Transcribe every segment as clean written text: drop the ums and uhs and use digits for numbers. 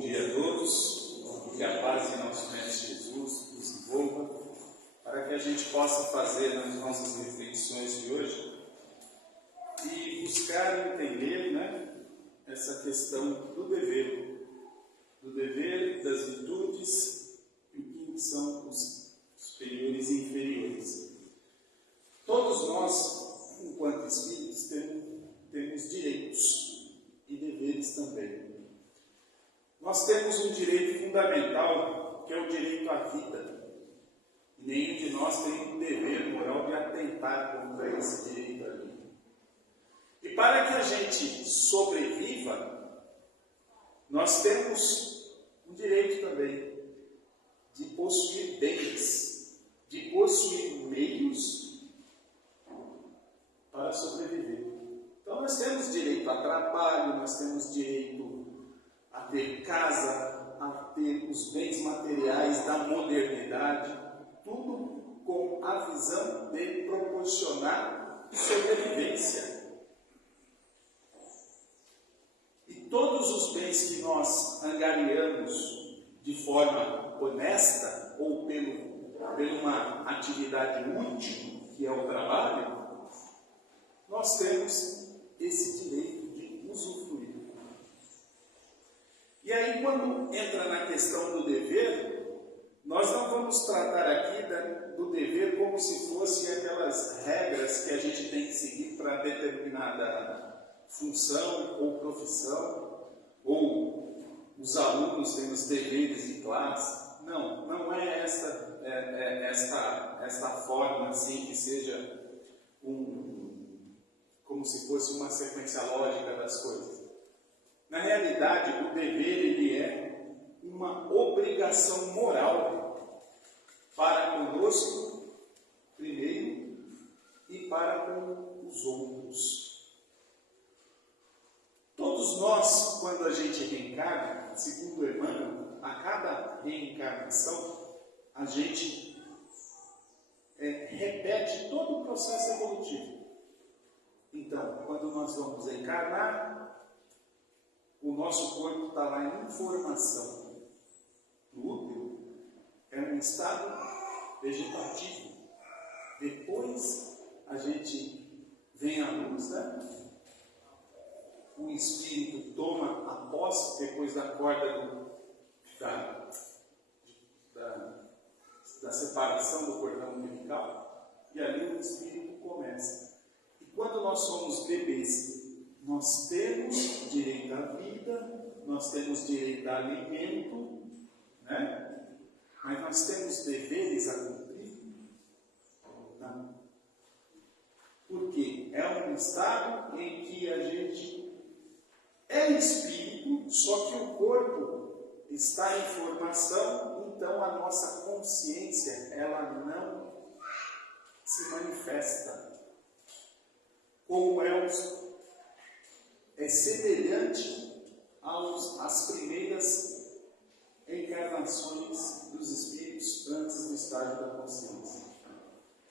dia a todos, que a paz de nosso Mestre Jesus nos envolva, para que a gente possa fazer nas nossas reflexões de hoje e buscar entender, essa questão do dever, das virtudes e o que são os superiores e inferiores. Todos nós, enquanto espíritos, temos direitos e deveres também. Nós temos um direito fundamental, que é o direito à vida. E nenhum de nós tem o dever moral de atentar contra esse direito à vida. E para que a gente sobreviva, nós temos um direito também de possuir bens, de possuir meios para sobreviver. Então nós temos direito a trabalho, nós temos direito a ter casa, a ter os bens materiais da modernidade, tudo com a visão de proporcionar sobrevivência. E todos os bens que nós angariamos de forma honesta ou por uma atividade útil, que é o trabalho, nós temos esse direito de usufruir. E aí, quando entra na questão do dever, nós não vamos tratar aqui do dever como se fosse aquelas regras que a gente tem que seguir para determinada função ou profissão, ou os alunos têm os deveres de classe. Não é esta forma assim que seja como se fosse uma sequência lógica das coisas. Na realidade, o dever ele é uma obrigação moral para conosco, primeiro, e para com os outros. Todos nós, quando a gente reencarna, segundo Emmanuel, a cada reencarnação, a gente repete todo o processo evolutivo. Então, quando nós vamos encarnar, o nosso corpo está lá em formação. No útero é um estado vegetativo. Depois a gente vem à luz, O espírito toma a posse depois da corda da separação do cordão umbilical, e ali o espírito começa. E quando nós somos bebês, nós temos direito à vida, nós temos direito a alimento, Mas nós temos deveres a cumprir? Não. Porque é um estado em que a gente é espírito, só que o corpo está em formação, então a nossa consciência, ela não se manifesta. Como é semelhante às primeiras encarnações dos espíritos antes do estágio da consciência.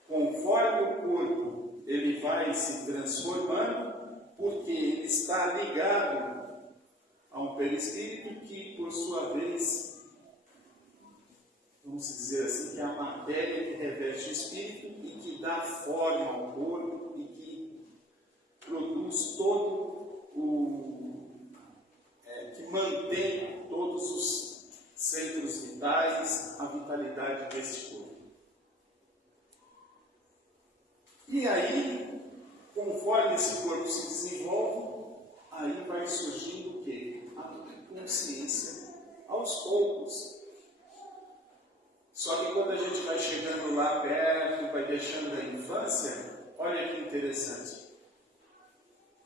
Conforme o corpo ele vai se transformando, porque ele está ligado a um perispírito que, por sua vez, vamos dizer assim, que é a matéria que reveste o espírito e que dá forma ao corpo e que produz que mantém todos os centros vitais, a vitalidade desse corpo. E aí, conforme esse corpo se desenvolve, aí vai surgindo o quê? A consciência, aos poucos. Só que quando a gente vai chegando lá perto, vai deixando a infância, olha que interessante.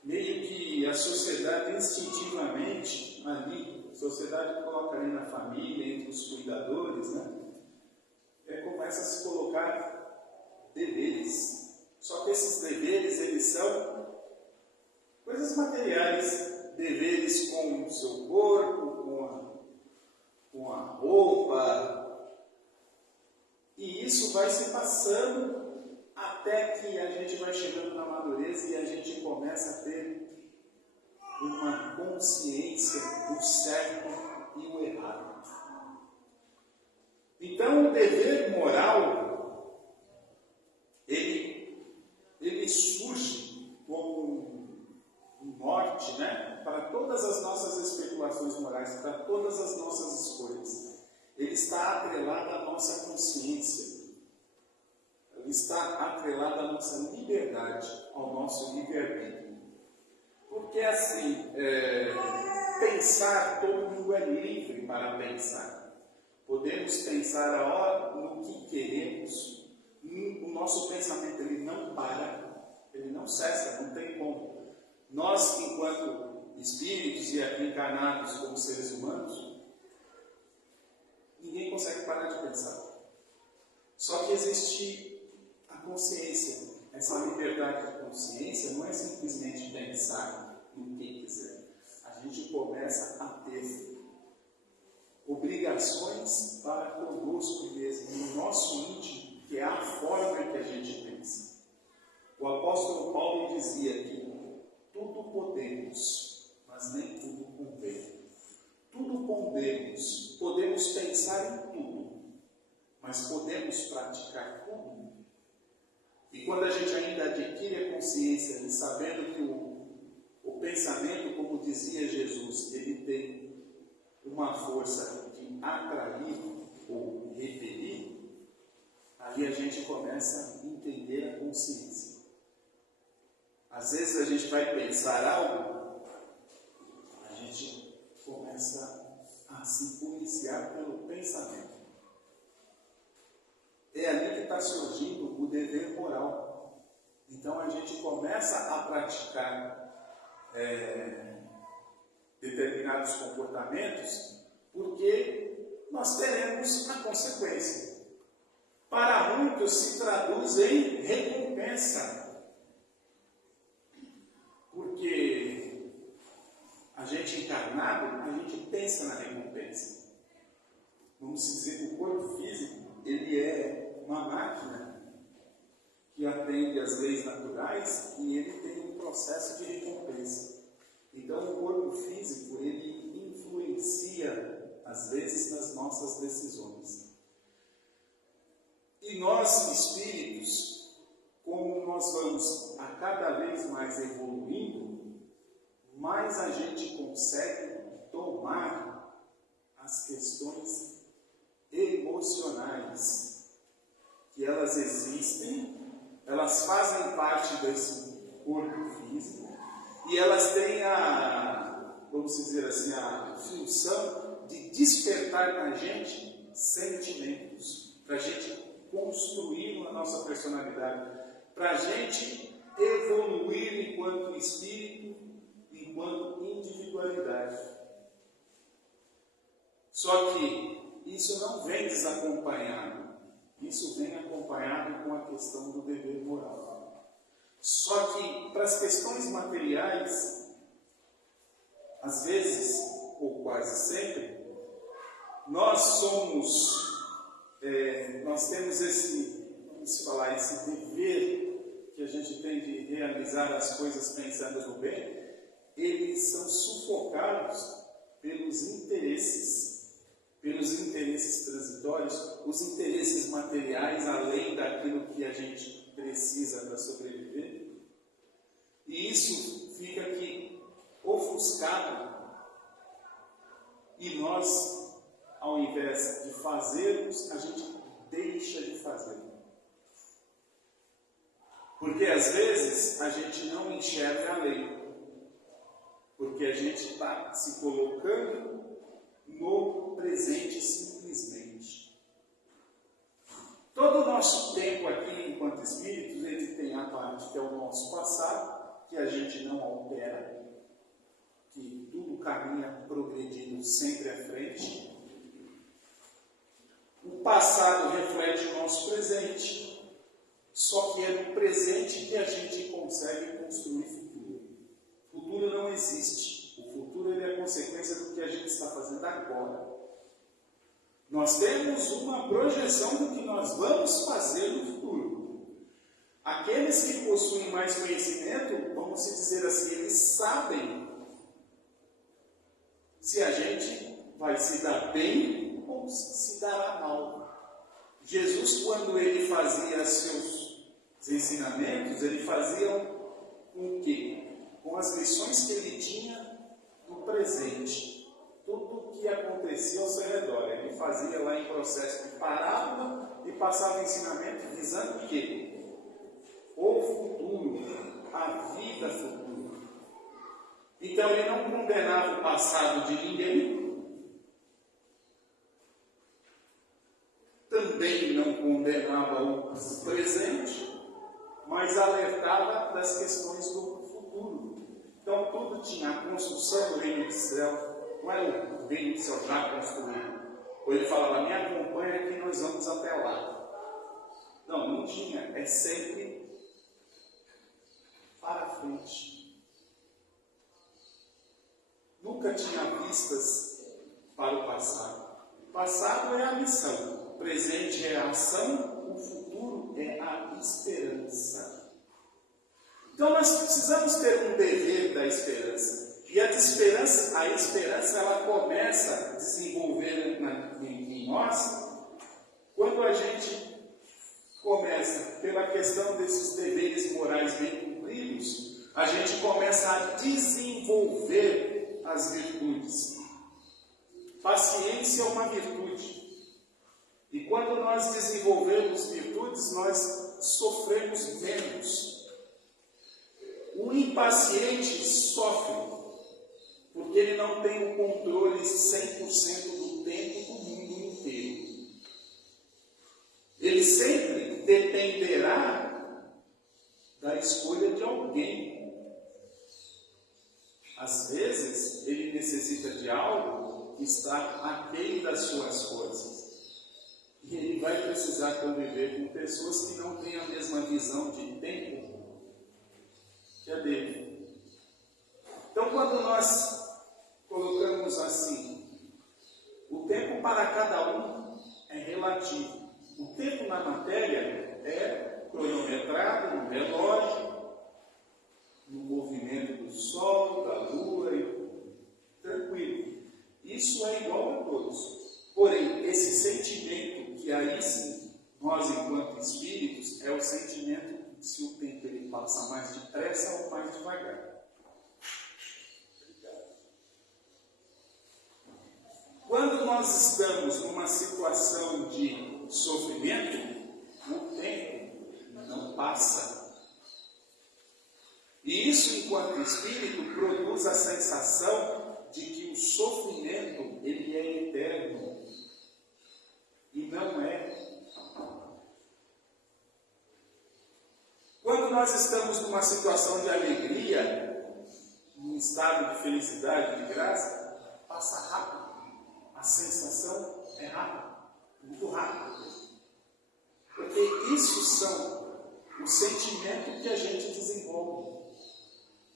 Meio que a sociedade instintivamente ali, a sociedade coloca ali na família, entre os cuidadores, começa a se colocar deveres. Só que esses deveres, eles são coisas materiais, deveres com o seu corpo, com a roupa, e isso vai se passando até que a gente vai chegando na madureza e a gente começa a ter uma consciência do certo e o errado. Então, o dever moral, ele surge como um norte, né, para todas as nossas especulações morais, para todas as nossas escolhas. Ele está atrelado à nossa consciência. Ele está atrelado à nossa liberdade, ao nosso livre-arbítrio. Porque assim, pensar, todo mundo é livre para pensar. Podemos pensar a hora no que queremos. O nosso pensamento ele não para, ele não cessa, não tem como. Nós, enquanto espíritos e aqui encarnados como seres humanos, ninguém consegue parar de pensar. Só que existe a consciência. Essa liberdade de consciência não é simplesmente pensar no que quiser. A gente começa a ter obrigações para conosco mesmo, no nosso íntimo, que é a forma em que a gente pensa. O apóstolo Paulo dizia que tudo podemos, mas nem tudo convém. Tudo podemos pensar em tudo, mas podemos praticar tudo. E quando a gente ainda adquire a consciência de sabendo que o pensamento, como dizia Jesus, ele tem uma força de atrair ou repelir, aí a gente começa a entender a consciência. Às vezes a gente vai pensar algo, a gente começa a se policiar pelo pensamento. É ali que está surgindo o dever moral. Então a gente começa a praticar determinados comportamentos porque nós teremos a consequência. Para muitos se traduz em recompensa. Porque a gente encarnado, a gente pensa na recompensa. Vamos dizer que o corpo físico, ele é uma máquina que atende às leis naturais e ele tem um processo de recompensa. Então o corpo físico, ele influencia às vezes nas nossas decisões. E nós, espíritos, como nós vamos a cada vez mais evoluindo, mais a gente consegue tomar as questões emocionais, que elas existem, elas fazem parte desse corpo físico e elas têm vamos dizer assim, a função de despertar na gente sentimentos, para a gente construir a nossa personalidade, para a gente evoluir enquanto espírito, enquanto individualidade. Só que isso não vem desacompanhado, isso vem acompanhado com a questão do dever moral. Só que para as questões materiais, às vezes, ou quase sempre, nós temos esse dever que a gente tem de realizar as coisas pensando no bem, eles são sufocados pelos interesses transitórios, os interesses materiais, além daquilo que a gente precisa para sobreviver. E isso fica aqui ofuscado. E nós, ao invés de fazermos, a gente deixa de fazer. Porque às vezes a gente não enxerga a lei. Porque a gente está se colocando no presente simplesmente. Todo o nosso tempo aqui, enquanto espíritos, ele tem a parte que é o nosso passado, que a gente não altera, que tudo caminha progredindo sempre à frente. O passado reflete o nosso presente, só que é no presente que a gente consegue construir futuro. Futuro não existe. O futuro ele é a consequência do que a gente está fazendo agora. Nós temos uma projeção do que nós vamos fazer no futuro. Aqueles que possuem mais conhecimento, vamos dizer assim, eles sabem se a gente vai se dar bem ou se dará mal. Jesus, quando ele fazia seus ensinamentos, ele fazia com o quê? Com as lições que ele tinha no presente. Tudo o que acontecia ao seu redor, ele fazia lá em processo de parábola e passava o ensinamento visando o quê? O futuro, a vida futura. Então ele não condenava o passado de ninguém, também não condenava o presente, mas alertava das questões do futuro. Então tudo tinha a construção do reino do céu. Não era o reino do céu já construído. Ou ele falava, me acompanha que nós vamos até lá. Não tinha. É sempre para frente. Nunca tinha vistas para o passado. O passado é a missão. O presente é a ação. O futuro é a esperança. Então nós precisamos ter um dever da esperança. E a esperança ela começa a desenvolver em nós quando a gente começa, pela questão desses deveres morais bem cumpridos, a gente começa a desenvolver as virtudes. Paciência é uma virtude. E quando nós desenvolvemos virtudes, nós sofremos menos. O impaciente sofre, porque ele não tem o controle 100% do tempo do mundo inteiro. Ele sempre dependerá da escolha de alguém. Às vezes, ele necessita de algo que está aquém das suas forças. E ele vai precisar conviver com pessoas que não têm a mesma visão de tempo que a dele. Então, quando nós colocamos assim, o tempo para cada um é relativo. O tempo na matéria é cronometrado no relógio, no movimento do sol, da lua, e tranquilo. Isso é igual a todos. Porém, esse sentimento, que aí sim, nós enquanto espíritos, é o sentimento de se o tempo ele passa mais depressa ou mais devagar. Quando nós estamos numa situação de sofrimento, o tempo não passa. E isso, enquanto espírito, produz a sensação de que o sofrimento ele é eterno. E não é. Quando nós estamos numa situação de alegria, num estado de felicidade, de graça, passa rápido. A sensação é rápida, muito rápida. Porque isso são o sentimento que a gente desenvolve.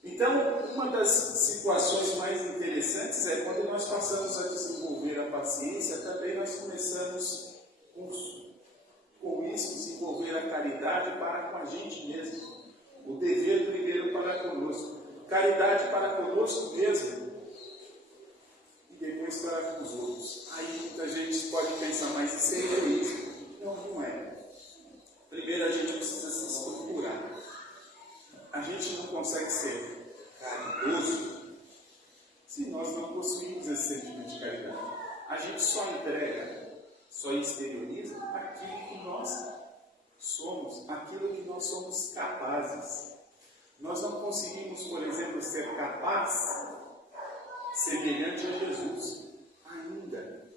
Então, uma das situações mais interessantes é quando nós passamos a desenvolver a paciência, também nós começamos com isso, desenvolver a caridade para com a gente mesmo. O dever primeiro para conosco. Caridade para conosco mesmo. Depois para com os outros. Aí muita gente pode pensar, mas isso é egoísmo. Não, não é. Primeiro a gente precisa se estruturar. A gente não consegue ser caridoso se nós não possuímos esse sentimento de caridade. A gente só entrega, só exterioriza aquilo que nós somos, aquilo que nós somos capazes. Nós não conseguimos, por exemplo, ser capazes semelhante a Jesus, ainda.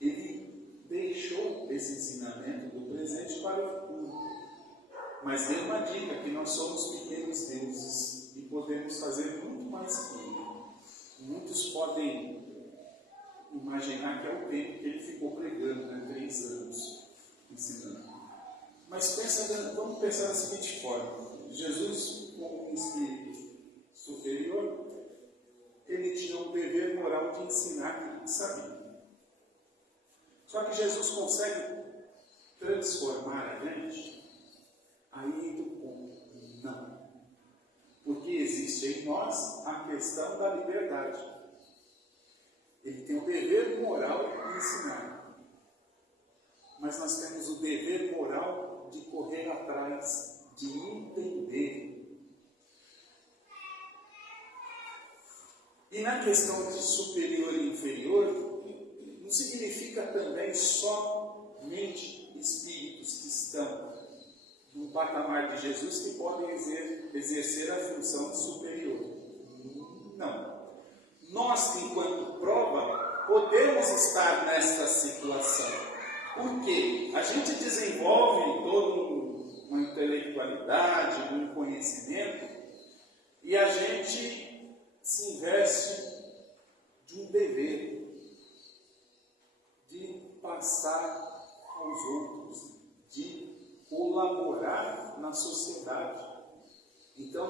Ele deixou esse ensinamento do presente para o futuro. Mas deu uma dica, que nós somos pequenos deuses e podemos fazer muito mais que ele. Muitos podem imaginar que é o tempo que ele ficou pregando, 3 anos, ensinando. Mas vamos pensar da seguinte forma. Jesus, como um espírito superior, ele tinha o dever moral de ensinar aquilo que sabia. Só que Jesus consegue transformar a gente? Aí do ponto, não. Porque existe em nós a questão da liberdade. o dever moral de ensinar. Mas nós temos o dever moral de correr atrás, de entender. E na questão de superior e inferior, não significa também somente espíritos que estão no patamar de Jesus que podem exercer a função de superior. Não. Nós, enquanto prova, podemos estar nesta situação. Por quê? A gente desenvolve toda uma intelectualidade, um conhecimento, e a gente se investe de um dever de passar aos outros, de colaborar na sociedade. Então,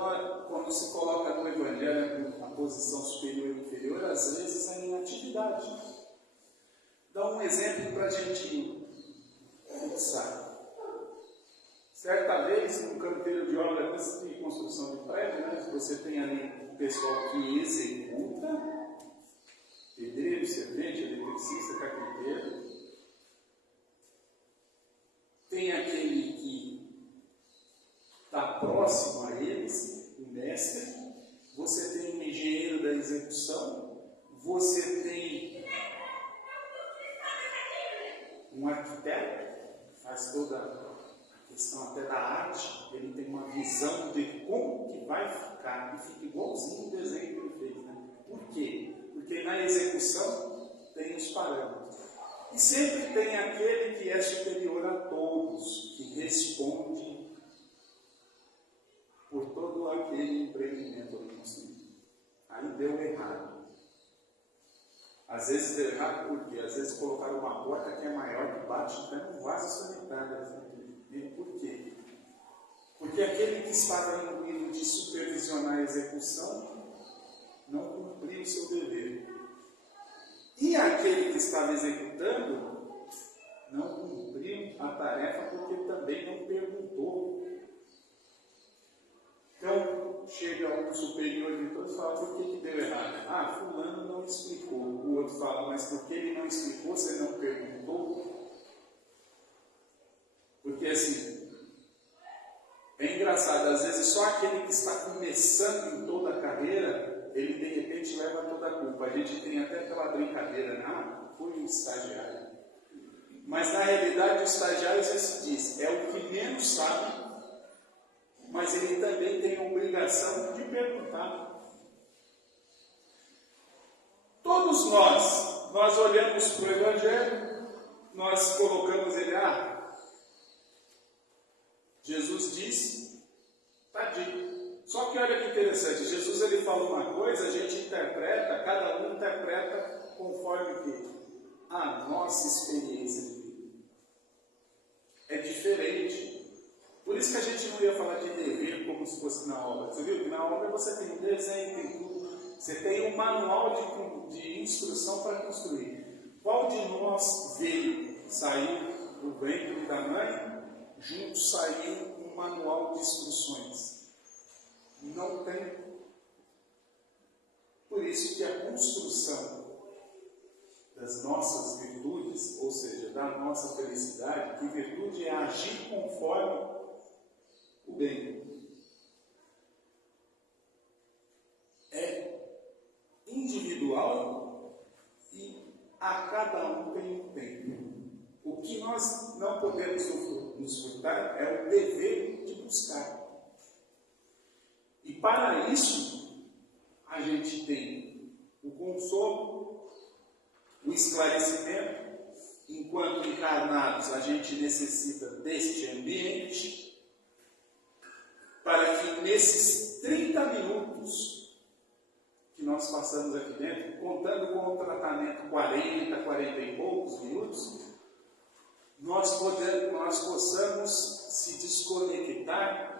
quando se coloca no Evangelho a posição superior e inferior, às vezes é inatividade. Dá um exemplo para a gente fixar. Certa vez, no canteiro de obra de construção de prédio, né, você tem ali o pessoal que executa, pedreiro, servente, eletricista, carpinteiro. Tem aquele que está próximo a eles, o mestre. Você tem o engenheiro da execução. Você tem um arquiteto, que faz toda a questão até da arte. Ele tem uma visão de como que vai ficar, e fica igualzinho o desenho que ele fez. Né? Por quê? Porque na execução tem os parâmetros. E sempre tem aquele que é superior a todos, que responde por todo aquele empreendimento que conseguiu. Aí deu errado. Às vezes deu errado porque às vezes colocaram uma porta que é maior que bate até no vaso sanitário. E por quê? Porque aquele que estava incluído de supervisionar a execução não cumpriu o seu dever. E aquele que estava executando não cumpriu a tarefa porque também não perguntou. Então, chega um superior de todos e fala, por que deu errado? Ah, fulano não explicou. O outro fala, mas por que ele não explicou, você não perguntou? Porque assim, é engraçado, às vezes só aquele que está começando em toda a carreira, ele de repente leva toda a culpa. A gente tem até aquela brincadeira, né? Ah, foi um estagiário. Mas na realidade o estagiário já se diz, é o que menos sabe, mas ele também tem a obrigação de perguntar. Todos nós olhamos para o Evangelho, nós colocamos ele, Jesus disse, está dito. Só que olha que interessante, Jesus ele fala uma coisa, a gente interpreta, cada um interpreta conforme a nossa experiência de vida. É diferente. Por isso que a gente não ia falar de dever como se fosse na obra. Você viu que na obra você tem desenho, tem tudo. Você tem um manual de instrução para construir. Qual de nós saiu do ventre da mãe, junto saiu um manual de instruções? Não tem. Por isso que a construção das nossas virtudes, ou seja, da nossa felicidade, que virtude é agir conforme o bem. É individual e a cada um tem um tempo. O que nós não podemos nos furtar é o dever de buscar. E para isso, a gente tem o consolo, o esclarecimento. Enquanto encarnados, a gente necessita deste ambiente, para que nesses 30 minutos que nós passamos aqui dentro, contando com o tratamento 40 e poucos minutos, nós possamos se desconectar.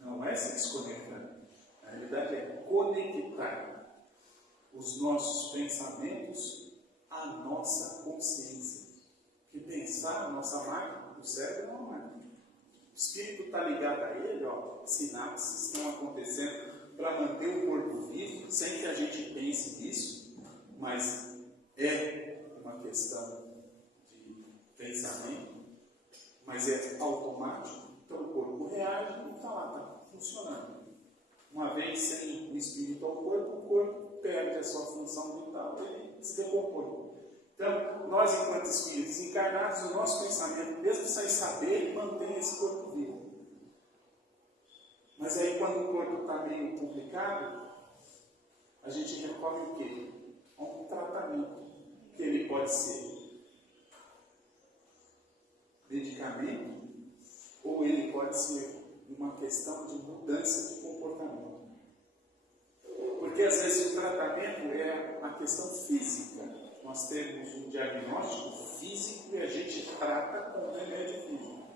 Não é se desconectar, na realidade é conectar os nossos pensamentos à nossa consciência. Que pensar, a nossa máquina, o cérebro não é uma máquina. O espírito está ligado a ele, sinapses estão acontecendo para manter o corpo vivo, sem que a gente pense nisso. mas é uma questão de pensamento, mas é automático. Então o corpo reage e está lá, está funcionando. Uma vez sem o espírito ao corpo, o corpo perde a sua função vital, ele se decompõe. Então, nós enquanto espíritos encarnados, o nosso pensamento, mesmo sem saber, mantém esse corpo vivo. Mas aí quando o corpo está meio complicado, a gente recorre o quê? A um tratamento, que ele pode ser medicamento, ou ele pode ser uma questão de mudança de comportamento. Porque às vezes o tratamento é uma questão física. Nós temos um diagnóstico físico e a gente trata com remédio físico.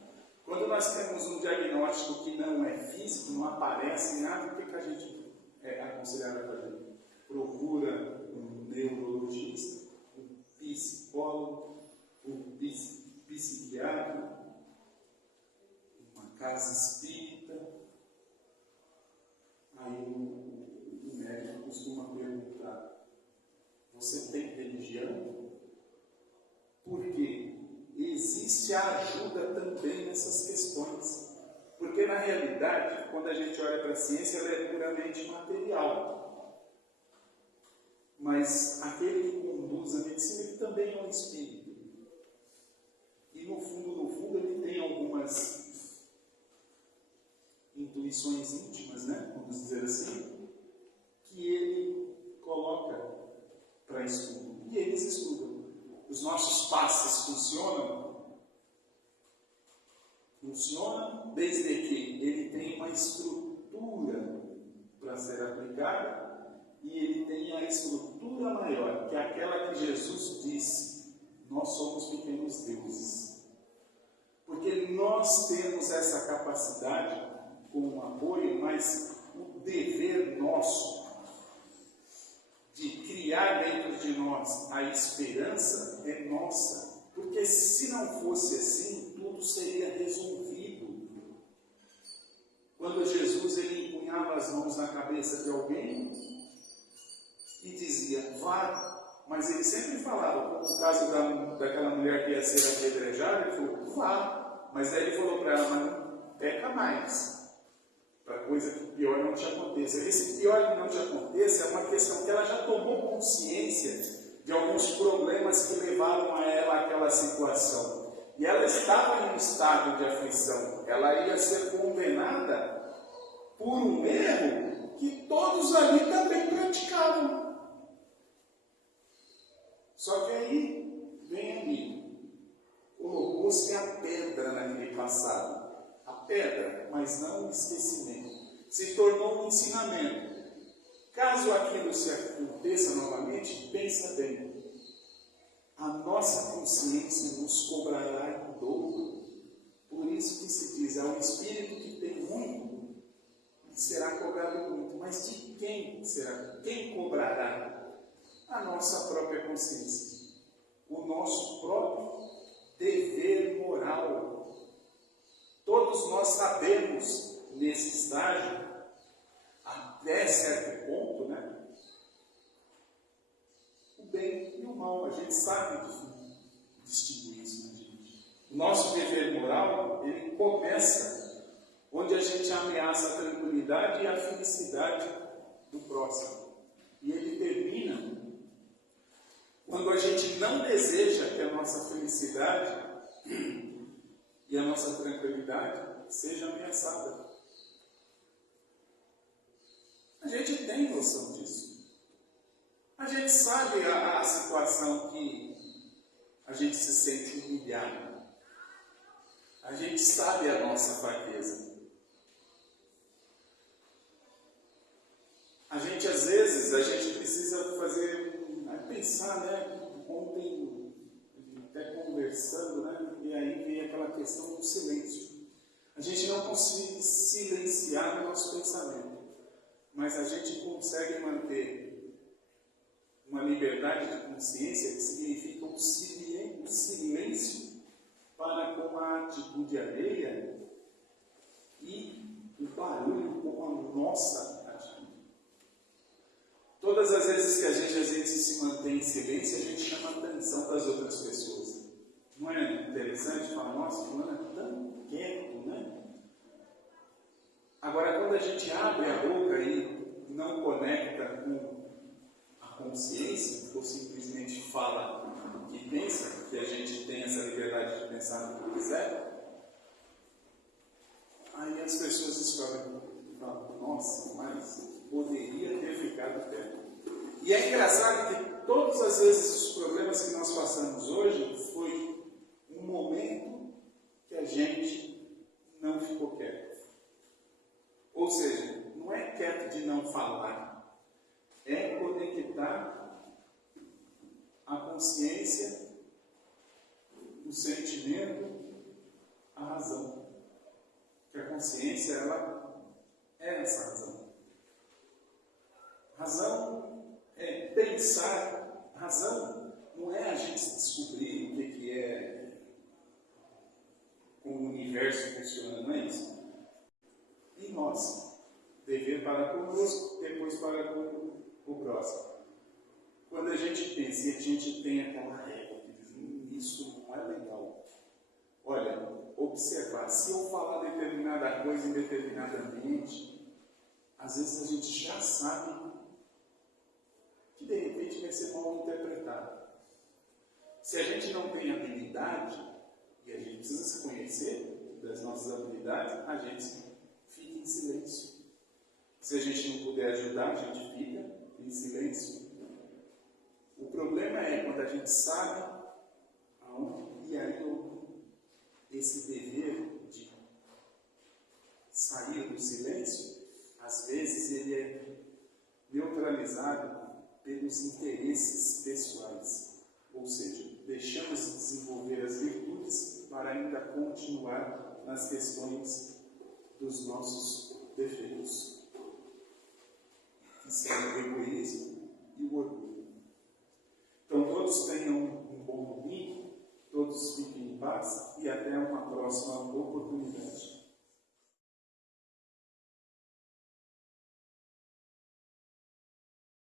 Quando nós temos um diagnóstico que não é físico, não aparece nada, o que a gente é aconselhado a fazer? Procura um neurologista, um psicólogo, um psiquiatra, uma casa espírita. Aí o médico costuma perguntar: você tem religião? Porque existe a ajuda também nessas questões. Porque na realidade, quando a gente olha para a ciência, ela é puramente material. Mas aquele que conduz a medicina, ele também é um espírito. E no fundo, ele tem algumas intuições íntimas, né? Vamos dizer assim, que ele coloca para estudo. E eles estudam. Os nossos passes funcionam desde que ele tem uma estrutura para ser aplicada e ele tem a estrutura maior, que é aquela que Jesus disse: nós somos pequenos deuses. Porque nós temos essa capacidade com o apoio, mas o dever nosso de criar dentro de nós a esperança é nossa. Porque se não fosse assim, tudo seria resolvido. Quando Jesus ele empunhava as mãos na cabeça de alguém e dizia: vá, mas ele sempre falava, como o caso daquela mulher que ia ser apedrejada, ele falou: vá, mas aí ele falou para ela: mas não peca mais, para coisa que pior não te aconteça. Esse pior que não te aconteça é uma questão que ela já tomou consciência de alguns problemas que levaram a ela àquela situação. E ela estava em um estado de aflição. Ela ia ser condenada por um erro que todos ali também praticavam. Só que aí vem ali, colocou-se a pedra naquele passado. A pedra, mas não o esquecimento. Se tornou um ensinamento. Caso aquilo se aconteça novamente, pensa bem. A nossa consciência nos cobrará em dobro. Por isso que se diz: ao espírito que tem muito, será cobrado muito. Mas de quem será? Quem cobrará? A nossa própria consciência. O nosso próprio dever moral. Todos nós sabemos, nesse estágio, até certo ponto, né? O bem e o mal. A gente sabe distinguir isso, né, gente? O nosso dever moral, ele começa onde a gente ameaça a tranquilidade e a felicidade do próximo. E ele termina quando a gente não deseja que a nossa felicidade e a nossa tranquilidade seja ameaçada. A gente tem noção disso. A gente sabe a situação que a gente se sente humilhado. A gente sabe a nossa fraqueza. A gente, às vezes, a gente precisa pensar, né? Ontem, até conversando, né? E aí vem aquela questão do silêncio. A gente não consegue silenciar o nosso pensamento, mas a gente consegue manter uma liberdade de consciência, que significa um silêncio para com a atitude alheia e o barulho com a nossa atitude. Todas as vezes que a gente às vezes se mantém em silêncio, a gente chama a atenção das outras pessoas. Não é interessante falar, nossa, fulano é tão quieto, né? Agora, quando a gente abre a boca e não conecta com a consciência, ou simplesmente fala o que pensa, que a gente tem essa liberdade de pensar no que quiser, aí as pessoas escolhem e falam, nossa, mas poderia ter ficado perto. E é engraçado que todas as vezes os problemas que nós passamos hoje foi um momento que a gente não ficou quieto. Ou seja, não é quieto de não falar, é conectar a consciência, o sentimento, a razão. Que a consciência, ela é essa razão. Razão é pensar, razão não é a gente descobrir o que é como o universo funciona, não é isso? E nós, dever para conosco, depois para com o próximo. Quando a gente pensa e a gente tem aquela régua que diz, isso não é legal. Olha, observar, se eu falar determinada coisa em determinado ambiente, às vezes a gente já sabe que de repente vai ser mal interpretado. Se a gente não tem habilidade, e a gente precisa se conhecer das nossas habilidades, a gente fica em silêncio. Se a gente não puder ajudar, a gente fica em silêncio. O problema é quando a gente sabe aonde, e aí esse dever de sair do silêncio, às vezes ele é neutralizado pelos interesses pessoais. Ou seja, deixamos de desenvolver as virtudes para ainda continuar nas questões dos nossos defeitos, que são o egoísmo e o orgulho. Então, todos tenham um bom domingo, todos fiquem em paz e até uma próxima oportunidade.